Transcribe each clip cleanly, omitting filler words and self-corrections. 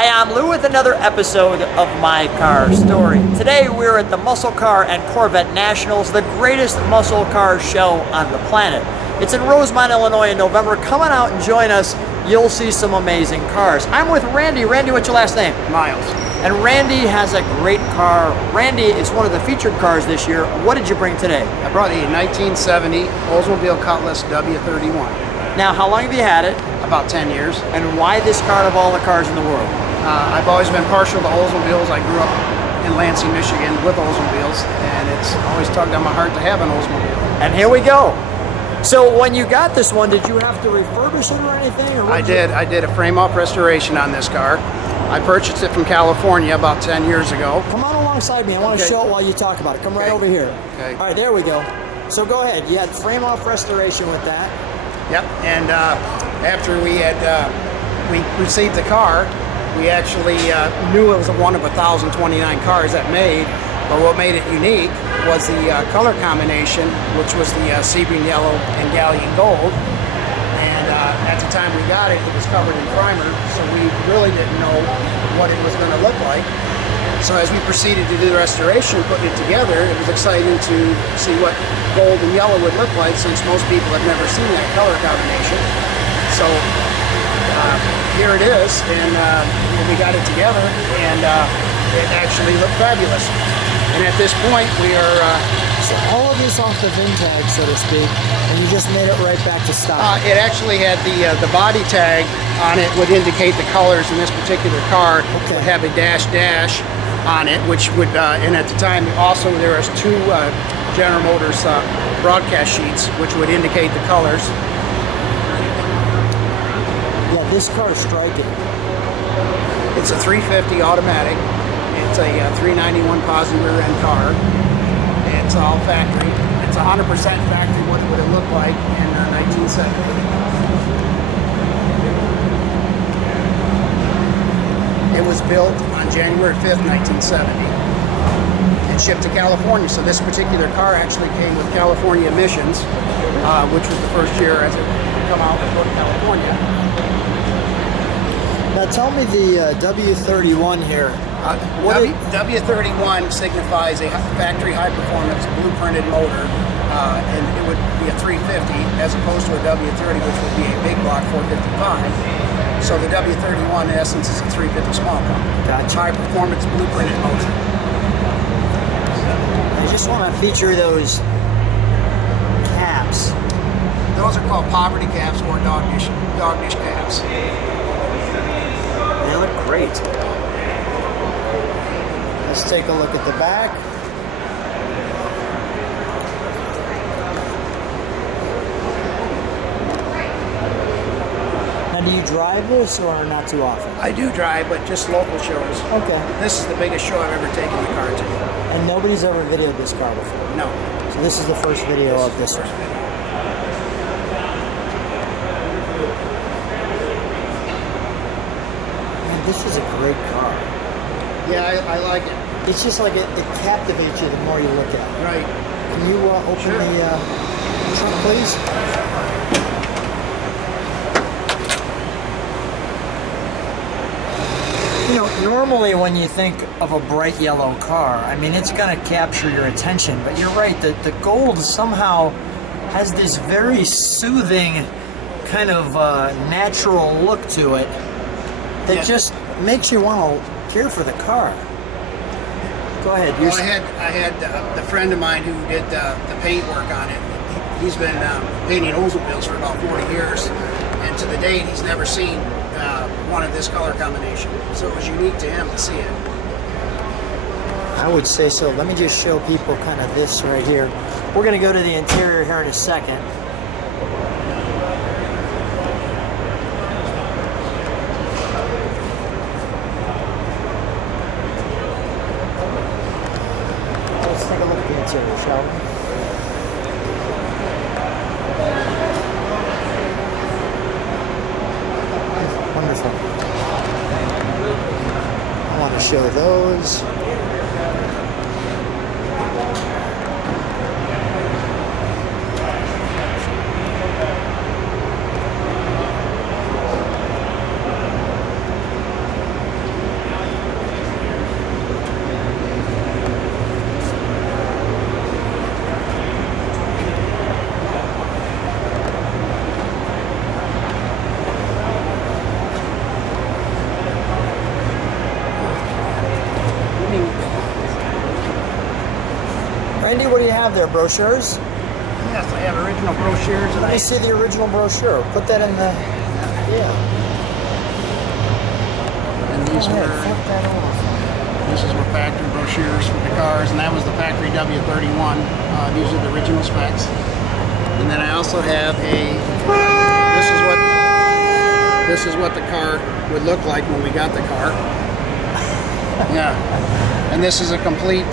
Hi, I'm Lou with another episode of My Car Story. Today we're at the Muscle Car and Corvette Nationals, the greatest muscle car show on the planet. It's in Rosemont, Illinois in November. Come on out and join us. You'll see some amazing cars. I'm with Randy. Randy, what's your last name? Miles. And Randy has a great car. Randy is one of the featured cars this year. What did you bring today? I brought a 1970 Oldsmobile Cutlass W-31. Now, how long have you had it? About 10 years. And why this car of all the cars in the world? I've always been partial to Oldsmobiles. I grew up in Lansing, Michigan with Oldsmobiles, and it's always tugged on my heart to have an Oldsmobile. And here we go. So when you got this one, did you have to refurbish it or anything? Or I did a frame-off restoration on this car. I purchased it from California about 10 years ago. Come on alongside me. I want to show it while you talk about it. Come right over here. Okay. All right, there we go. So go ahead. You had frame-off restoration with that. Yep, and after we had we received the car, we actually knew it was one of 1,029 cars that made, but what made it unique was the color combination, which was the Sebring Yellow and Galleon Gold. And at the time we got it, it was covered in primer, so we really didn't know what it was going to look like. So as we proceeded to do the restoration, putting it together, it was exciting to see what gold and yellow would look like, since most people have never seen that color combination. So here it is, and we got it together, and it actually looked fabulous. And at this point, we are... So all of this off the VIN-tag, so to speak, and you just made it right back to stock. It actually had the body tag on it, would indicate the colors in this particular car. Okay. Would have a dash on it, which would, and at the time also there was two General Motors broadcast sheets, which would indicate the colors. Yeah, this car is striking. It's a 350 automatic. It's a 391 positive rear end car. It's all factory. It's 100% factory what it would have looked like in 1970. It was built on January 5th, 1970, and shipped to California. So this particular car actually came with California emissions, which was the first year as it come out and go to California. Now tell me the W31 here. W31 signifies a factory high-performance blueprinted motor, and it would be a 350 as opposed to a W30, which would be a big block 455. So the W31 in essence is a 350 small block. Gotcha. High-performance blueprinted motor. I just want to feature those caps. Those are called poverty caps or dog dish caps. They look great. Let's take a look at the back. Now, do you drive this or not too often? I do drive, but just local shows. Okay. This is the biggest show I've ever taken the car to. And nobody's ever videoed this car before? No. So this is the first video of this one. Man, this is a great car. Yeah, I like it. It's just like it captivates you the more you look at it. Right. Can you open Sure. the trunk, please? You know, normally when you think of a bright yellow car, I mean, it's going to capture your attention, but you're right, the gold somehow has this very soothing kind of natural look to it that just makes you want to care for the car. Go ahead. Well, I had the friend of mine who did the paint work on it. He's been painting Oldsmobiles for about 40 years, and to the date he's never seen one of this color combination. So it was unique to him to see it. I would say so. Let me just show people kind of this right here. We're going to go to the interior here in a second. Let's take a look at the interior, shall we? Wonderful. I want to show those. Randy, what do you have there? Brochures? Yes, I have original brochures. Let me see the original brochure. Put that in the... Yeah. And these Go ahead, were... flip that over. This is were factory brochures for the cars, and that was the factory W-31. These are the original specs. And then I also have a... This is what the car would look like when we got the car. Yeah. And this is a complete...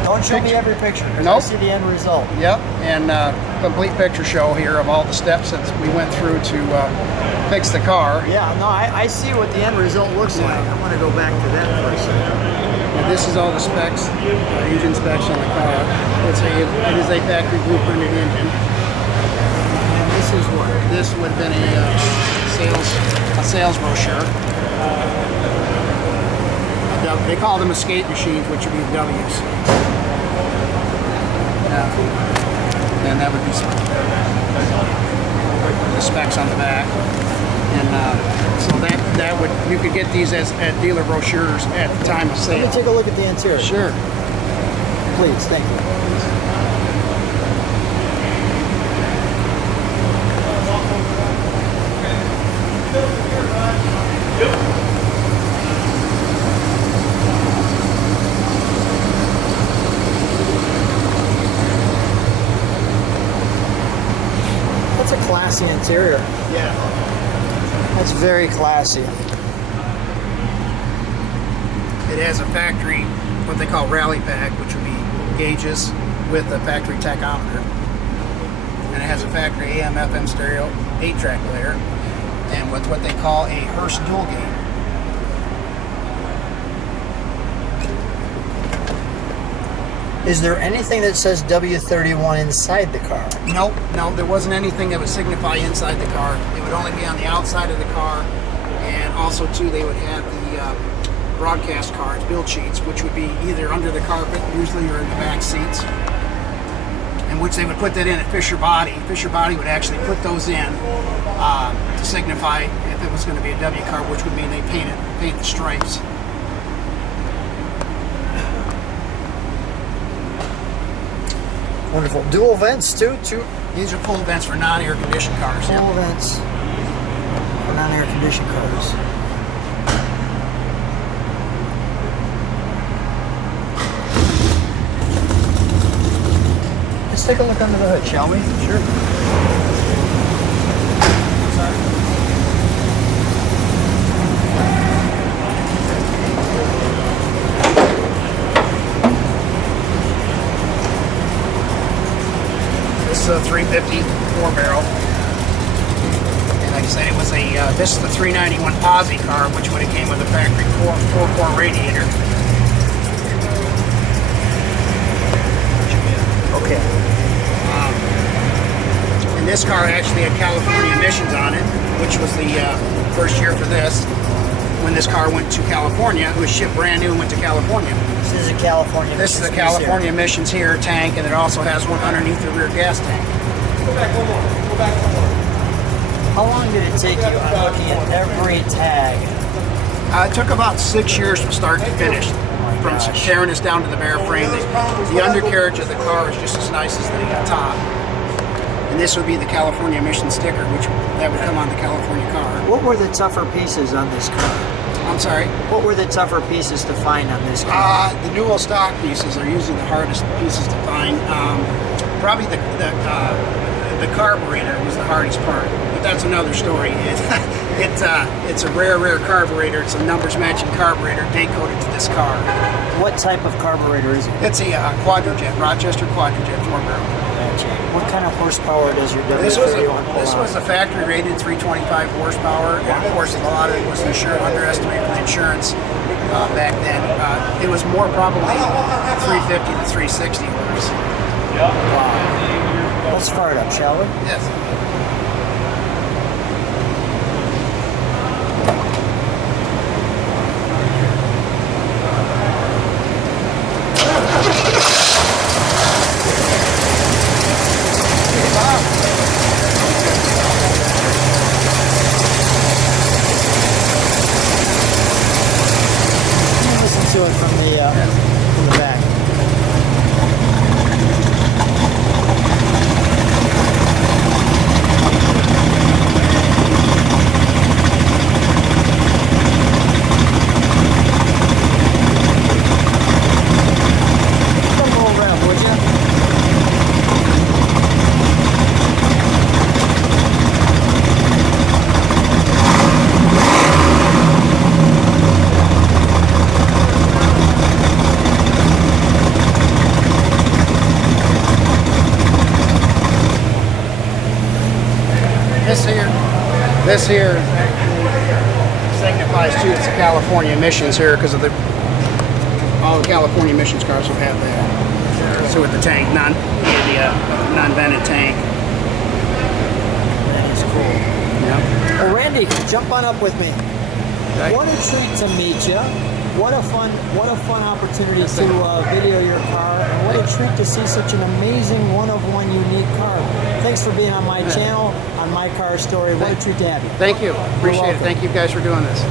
Don't show me every picture, because Nope. I see the end result. Yep, and complete picture show here of all the steps that we went through to fix the car. Yeah, no, I see what the end result looks like. I want to go back to that for a second. And this is all the specs, engine specs on the car. It is a factory blueprinted engine. And this is what? This would have been a sales brochure. They call them escape machines, which would be W's. And that would be the specs on the back. And so that would, you could get these as at dealer brochures at the time of sale. Let me take a look at the interior. Sure. Please, thank you. That's a classy interior. Yeah. That's very classy. It has a factory, what they call rally pack, which would be gauges with a factory tachometer. And it has a factory AM FM stereo 8-track player, and with what they call a Hearst dual gain. Is there anything that says W31 inside the car? Nope, no, there wasn't anything that would signify inside the car. It would only be on the outside of the car, and also too, they would have the broadcast cards, build sheets, which would be either under the carpet, usually, or in the back seats, in which they would put that in at Fisher Body. Fisher Body would actually put those in to signify if it was going to be a W car, which would mean they paint the stripes. Wonderful. Dual vents too? These are full vents for non-air conditioned cars. Full Yeah. vents for non-air conditioned cars. Let's take a look under the hood, shall we? Sure. This is a 350 4-barrel. And like I said, it was this is the 391 Posse car, which would have came with a factory 4-4 radiator. Okay. And this car actually had California emissions on it, which was the first year for this. When this car went to California, it was shipped brand new and went to California. This is a California. This is a California emissions here tank, and it also has one underneath the rear gas tank. Go back one more. Go back one more. How long did it take you on looking at every tag? It took about 6 years from start to finish. From tearing this down to the bare frame. The undercarriage of the car is just as nice as the top. And this would be the California emission sticker, that would come on the California car. What were the tougher pieces on this car? I'm sorry? What were the tougher pieces to find on this car? The dual stock pieces are usually the hardest pieces to find. Probably the carburetor was the hardest part, but that's another story. It's a rare carburetor. It's a numbers matching carburetor decoded to this car. What type of carburetor is it? It's a Quadrajet, Rochester Quadrajet 4-barrel. What kind of horsepower does your W-31 This pull was out? a factory rated 325 horsepower, and of course a lot of it was underestimated for the insurance back then. It was more probably 350 to 360 horse. Wow. Let's fire it up, shall we? Yes. Listen to it from the back. This here actually signifies too it's the California emissions here because of all the California emissions cars will have that. So with the tank, non-vented tank. That is cool. Yeah. Well, Randy, jump on up with me. Okay. What a treat to meet you. What a fun opportunity to video your car. And what a treat to see such an amazing one-of-one unique car. Thanks for being on my channel, on My Car Story. What a treat to have you. Thank you. Appreciate it. welcome. Thank you guys for doing this.